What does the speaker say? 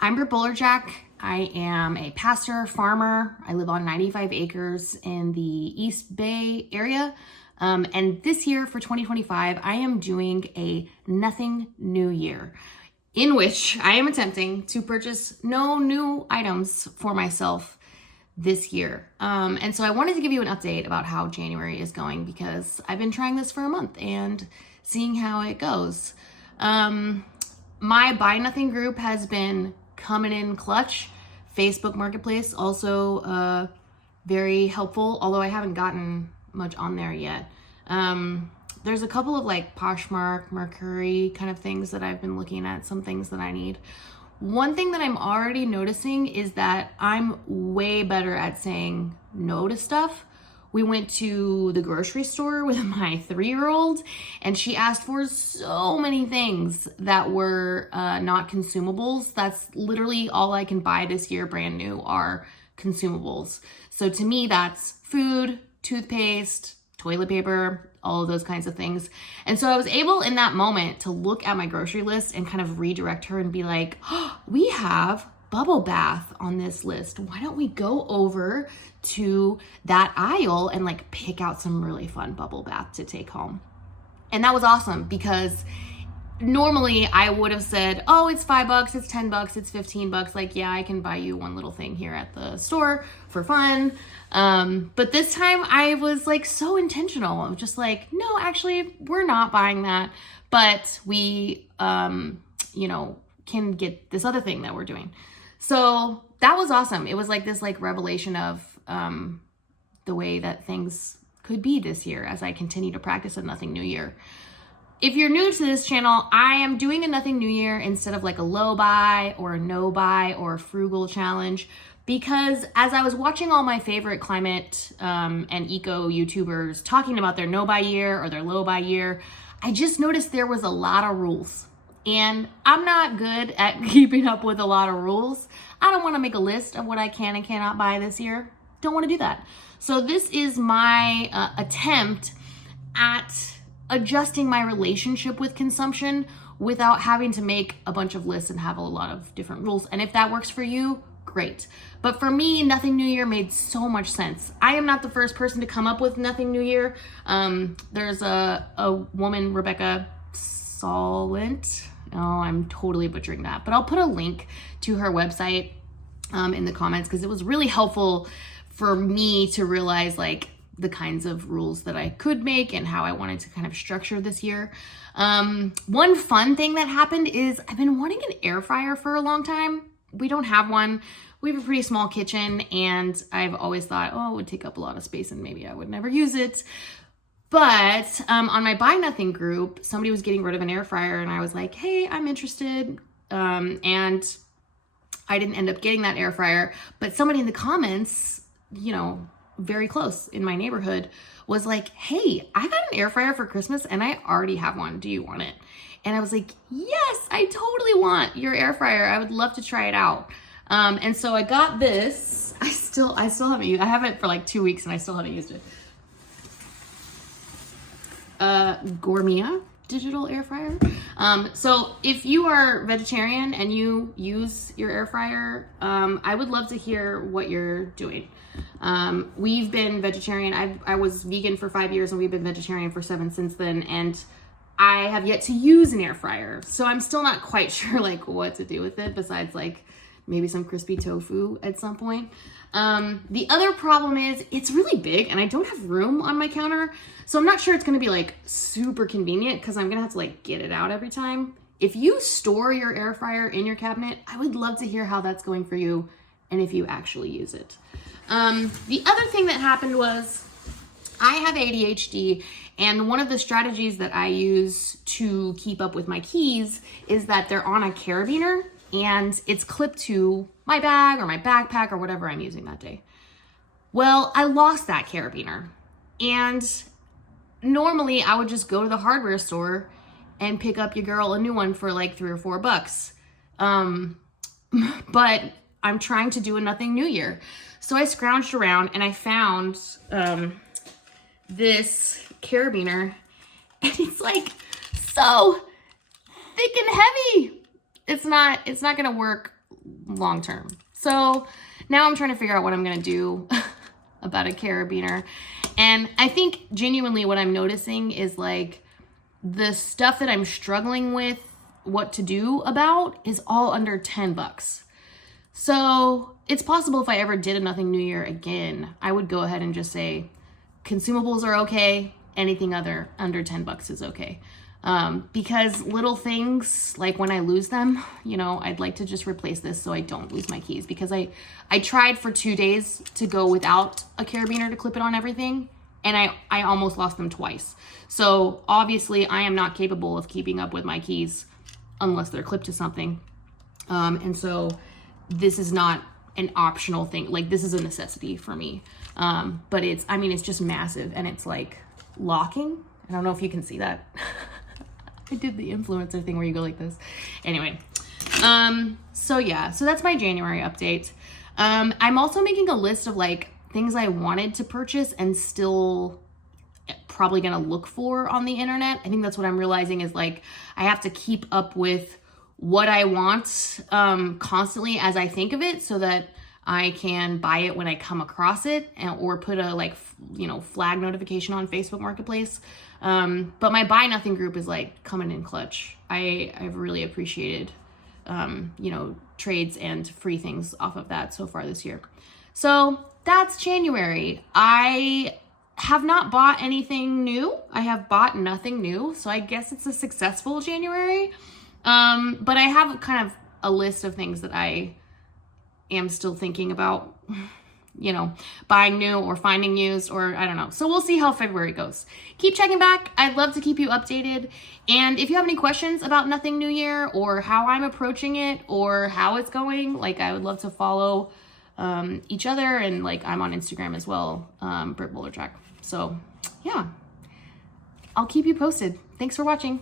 I'm Britt Bullerjack. I am a pastor, farmer. I live on 95 acres in the East Bay area. And this year for 2025, I am doing a nothing new year in which I am attempting to purchase no new items for myself this year. And so I wanted to give you an update about how January is going because I've been trying this for a month and seeing how it goes. My Buy Nothing group has been coming in clutch. Facebook Marketplace also very helpful, although I haven't gotten much on there yet. There's a couple of like Poshmark, Mercury kind of things that I've been looking at, some things that I need. One thing that I'm already noticing is that I'm way better at saying no to stuff. We went to the grocery store with my 3-year-old and she asked for so many things that were not consumables. That's literally all I can buy this year brand new are consumables. So to me, that's food, toothpaste, toilet paper, all of those kinds of things. And so I was able in that moment to look at my grocery list and kind of redirect her and be like, oh, we have bubble bath on this list. Why don't we go over to that aisle and like pick out some really fun bubble bath to take home? And that was awesome because normally I would have said, oh, it's $5, it's $10, it's $15. Like, yeah, I can buy you one little thing here at the store for fun. But this time I was like so intentional. I'm just like, no, actually we're not buying that, but we, can get this other thing that we're doing. So that was awesome. It was like this like revelation of the way that things could be this year as I continue to practice a nothing new year. If you're new to this channel, I am doing a nothing new year instead of like a low buy or a no buy or a frugal challenge, because as I was watching all my favorite climate and eco YouTubers talking about their no buy year or their low buy year, I just noticed there was a lot of rules. And I'm not good at keeping up with a lot of rules. I don't want to make a list of what I can and cannot buy this year. Don't want to do that. So this is my attempt at adjusting my relationship with consumption without having to make a bunch of lists and have a lot of different rules. And if that works for you, great. But for me, Nothing New Year made so much sense. I am not the first person to come up with Nothing New Year. There's a woman, Rebecca Solent. Oh, I'm totally butchering that, but I'll put a link to her website in the comments because it was really helpful for me to realize like the kinds of rules that I could make and how I wanted to kind of structure this year. One fun thing that happened is I've been wanting an air fryer for a long time. We don't have one. We have a pretty small kitchen and I've always thought, oh, it would take up a lot of space and maybe I would never use it. But on my Buy Nothing group, somebody was getting rid of an air fryer and I was like, hey, I'm interested. And I didn't end up getting that air fryer, but somebody in the comments, very close in my neighborhood was like, hey, I got an air fryer for Christmas and I already have one. Do you want it? And I was like, yes, I totally want your air fryer. I would love to try it out. And so I got this. I still haven't used it. I have it for like 2 weeks and I still haven't used it. Gourmet digital air fryer. So if you are vegetarian and you use your air fryer, I would love to hear what you're doing. We've been vegetarian. I was vegan for 5 years and we've been vegetarian for 7 since then. And I have yet to use an air fryer. So I'm still not quite sure like what to do with it besides like maybe some crispy tofu at some point. The other problem is it's really big and I don't have room on my counter. So I'm not sure it's going to be like super convenient because I'm going to have to like get it out every time. If you store your air fryer in your cabinet, I would love to hear how that's going for you and if you actually use it. The other thing that happened was I have ADHD and one of the strategies that I use to keep up with my keys is that they're on a carabiner and it's clipped to my bag or my backpack or whatever I'm using that day. Well, I lost that carabiner and normally I would just go to the hardware store and pick up your girl a new one for like $3 or $4. But I'm trying to do a nothing new year. So I scrounged around and I found this carabiner and it's like so thick and heavy. It's not gonna work long term. So now I'm trying to figure out what I'm going to do about a carabiner. And I think genuinely what I'm noticing is like the stuff that I'm struggling with what to do about is all under 10 bucks. So it's possible if I ever did a Nothing New Year again, I would go ahead and just say consumables are okay. Anything other under 10 bucks is okay. Because little things like when I lose them, you know, I'd like to just replace this so I don't lose my keys, because I tried for 2 days to go without a carabiner to clip it on everything, and I almost lost them twice. So obviously I am not capable of keeping up with my keys unless they're clipped to something. And so this is not an optional thing. Like, this is a necessity for me. But it's just massive, and it's like locking. I don't know if you can see that. I did the influencer thing where you go like this. Anyway, so yeah, so that's my January update. I'm also making a list of like things I wanted to purchase and still probably gonna look for on the internet. I think that's what I'm realizing is like I have to keep up with what I want constantly as I think of it, so that I can buy it when I come across it, or put a flag notification on Facebook Marketplace. But my Buy Nothing group is like coming in clutch. I've really appreciated, trades and free things off of that so far this year. So that's January. I have not bought anything new. I have bought nothing new. So I guess it's a successful January. But I have kind of a list of things that I am still thinking about, buying new or finding used, or I don't know. So we'll see how February goes. Keep checking back. I'd love to keep you updated. And if you have any questions about Nothing New Year, or how I'm approaching it, or how it's going, like, I would love to follow each other. And like, I'm on Instagram as well, Britt Bouldertrack. So yeah, I'll keep you posted. Thanks for watching.